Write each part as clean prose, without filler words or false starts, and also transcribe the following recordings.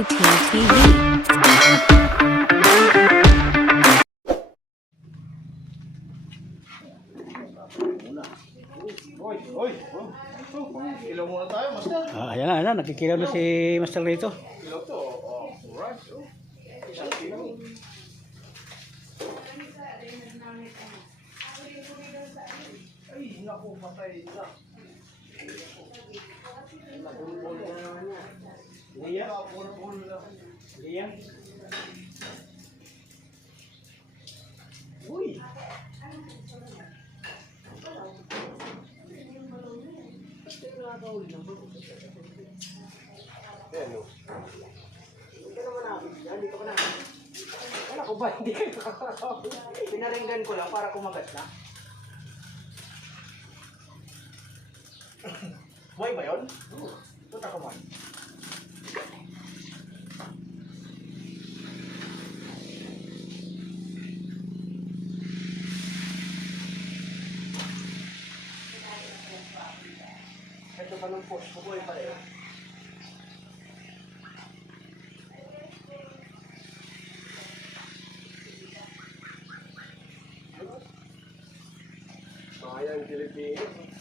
JP TV. Ilaw muna tayo, Master. Ayan na, nakikilaw na si Master rito. Ilaw to. Alright. Isang kilo. Ay, naku, patay na. Nagulbol na naman niya. Liya? Nagulbol na. Liya? Uy! Ayan o. Hindi ka naman namin dyan, dito ka na. Wala ko ba? Hindi kayo nakakakawin. Pinaringgan ko lang para kumagat na. Buhay ba yun? Punta ko man. Ito pa ng post, buhay pa rin. Sayang Pilipinas.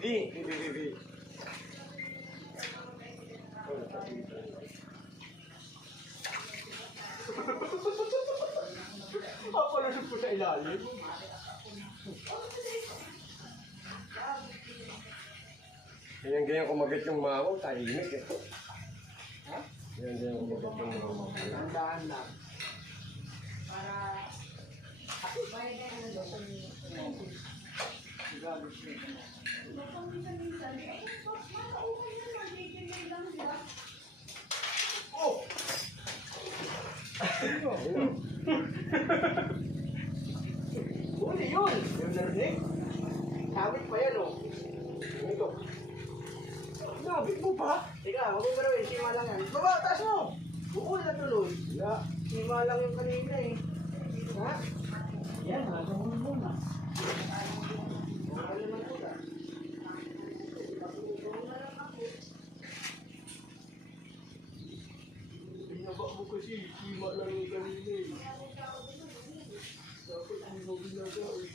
B. Ako lusog po sa ilalim. Ganyan kumagat yung mamaw, tahimik eh. Ha? Ganyan kumagat yung mamaw. Handaan lang. Para... Ako ba yan ang doon? Galit siya. Oh! Huli yun! Yung narinig? Sabit pa yan oh. Ito. Sabit mo pa? Teka, huwag mo gawin. Sima lang yan. Baba, taas mo! Bukol na tuloy. Sima lang yung kanina eh. Ha? Yan, nagawin mo na. Binaba mo kasi, sima lang yung kanina eh. Dapat hindi mo binagawin.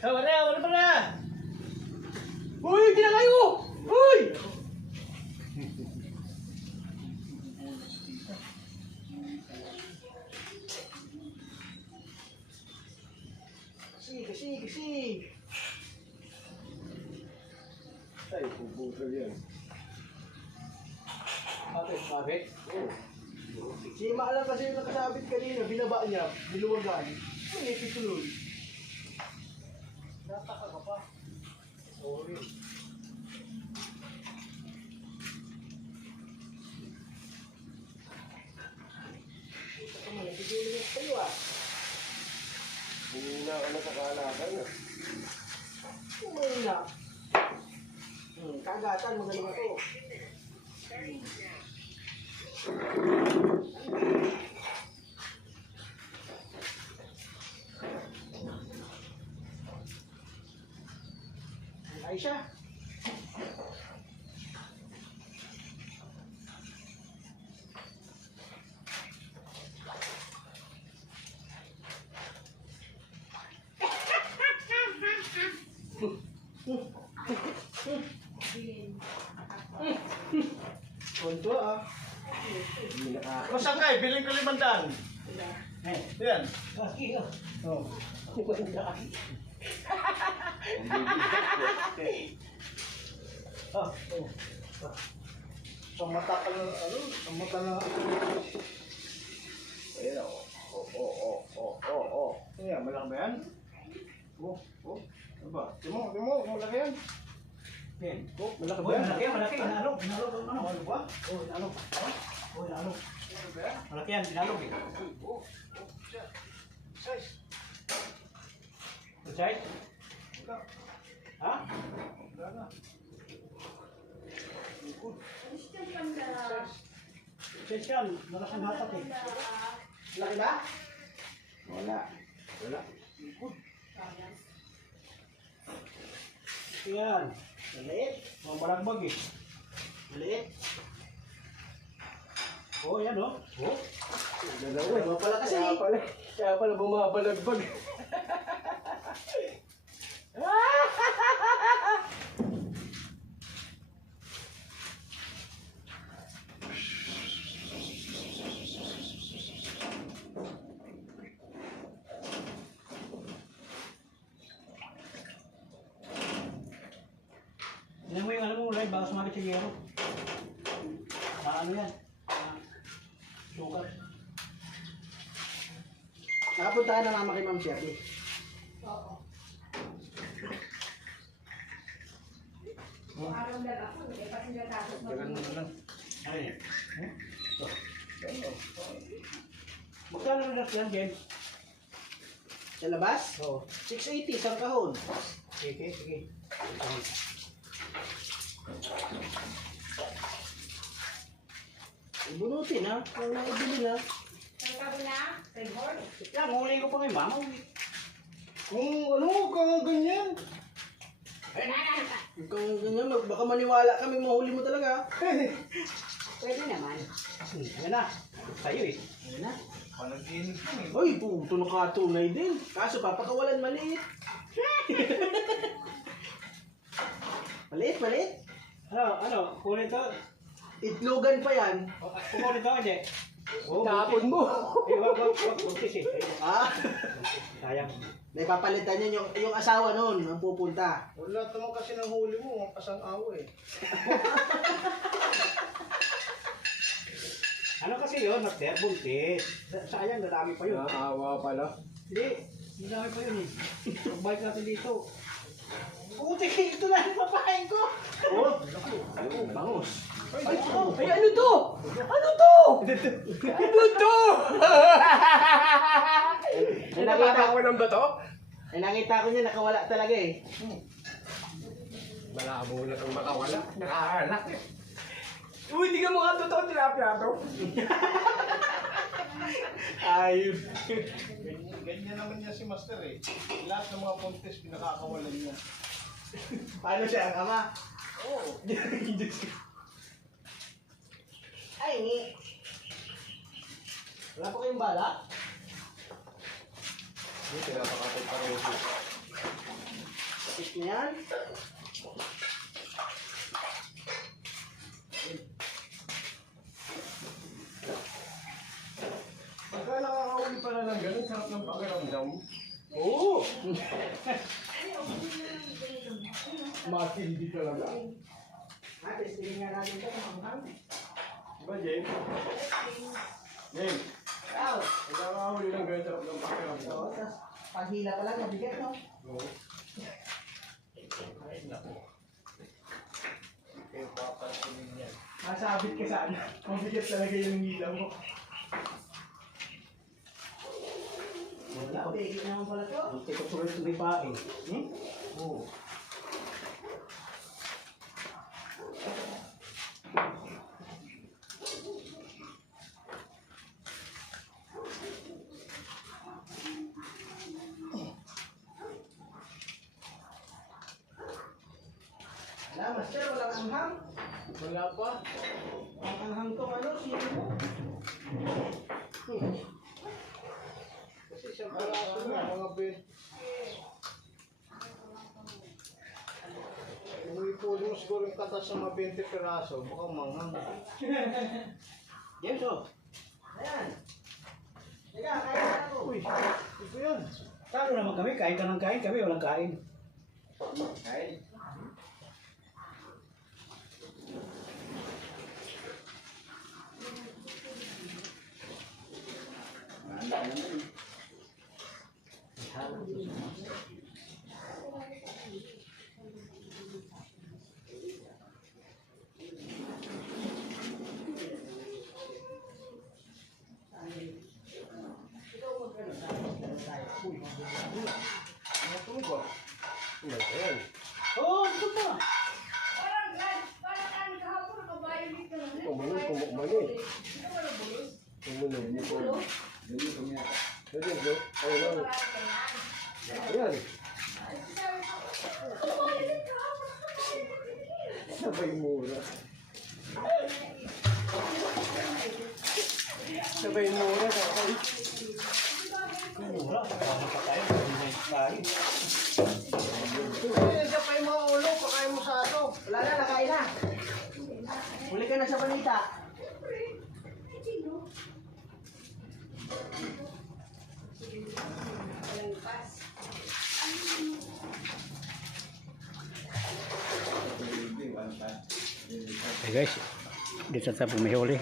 Wala pa na! Uy, kinakayo! Uy! Kasi. Ay, puputo yan. Bakit? Oo. Sima lang kasi yung nakasabit kanina, binaba niya, biluwagan. Ay, ipituloy. Nataka ka pa. Sorry. Ito ka man, nagpipilinig kayo ah. Hindi na ako nakakalakan ah. Hindi na. Kagatan, magaling ako. Aisha. Konto ah. Masa kay, biling ko 500. Yan. Oh. Sa mata ka lang, sa mata lang. Ayan oh. Ayan, malaki ba yan? Ano ba? Timo, malaki yan. Yan, malaki ba yan? Malaki, inalog. Ano ba? Inalog. Malaki yan, inalog eh. Size? Ha? Wala na. Size yan, malaking hatak eh. Laki ba? Wala. Yan. Maliit. Mga malagbag eh. Maliit. Oh, yan oh. Oh. Dalawa. Iba pala kasi. Kaya pala bumabalagbag. Tignan mo yung alam mo, Ray, baka sumabit sa yero. Ano yan? Sukat. Nakapunta na mama kay Ma'am Shirley. Oo. Araw lang ako, hindi pa sila tapos mag-iinit. Ano yan? Magkano na yan, Jen? Sa labas? Oo. 680 isang kahon. Sige, sige. Ibunutin ha. Kung naibili na. Saan ka na? Sa board? Yan, huli ko pa ngayon, mama. Kung ano, kung ganyan. Kung ganyan, baka maniwala kami, mahuli mo talaga. Pwede naman. Yan na. Sa'yo eh. Ayun na. Uy, puto nakatunay din. Kaso papakawalan maliit. Maliit. Ano, kunin to. Itlogan pa yan. Kunin to, hindi. Tapon mo. Wag kasi. Ah, Sayang. naipapalitan niya yung asawa noon, ang pupunta. Wala naman kasi ng huli mo, ang pasang awa eh. Ano kasi yun, Master? Buntis. Sayang, nadami pa yun. Naawa pala. Hindi, nadami pa yun eh. Magbalik natin dito. Puti, ito na yung papain ko. Oh, bangus. Ay, ano to? Ano to? Ano to? Ay, nakita ko ng bato? Ay, nakita ko niya, nakawala talaga eh. Malabo na itong makawala. Nakaanak eh. Uy, di ka mukha totoo tilapia to. Ayun. Ganyan naman niya si Master eh. Lahat ng mga pontes pinakakawalan niya. Paano siya ang ama? Oo. Ay, ni. Wala pa kayong bala? Hindi, pinapakatid pa rin siya. Tapos na yan. Pagka nakakahuli pala ng ganun, sarap ng pakiramdam. Oo. Matindi talaga. Testing nga natin ito. Manghang. Diba, James? James, Wow. pagka nakahuli ng ganun, sarap ng pakiramdam. So, tas paghila pa lang, mabigat, no? Oo. Ay, naku. Kaya papansinin yan. Masabit ka sana. Mabigat talaga yung hila mo. Wala, pegi naman pala to. Hindi ko tuloy ito may pain. Oo. Wala, master, walang anghang. Wala pa. Ang anghang to, ano, sino mo? Kasi siyang palaso na mga bed. Kung ipuli mo siguro yung katas ng mga 20 peraso, baka manghang. James, oh. Ayan. Teka, kaya na ako. Uy, ito yan. Talo naman kami, kain ka ng kain, kami walang kain. Kain. Ano ito ba? Ayan. Oh, ito pa. Parang ano kahapon, nakabayolate ka lang. Kumain, kumain. Kumain, kumain. Pwede bro? Ayun lang. Ayan. Nakabayolate kahapon. Sabay mura. Sabay mura. Sabay. Mura. Bakit pa tayo? Hindi tayo. Nandiyan pa yung mga ulo. Pakain mo sa ato. Wala na, nakain na. Huli ka na sa panita. Hey guys, dito sa pumihuli.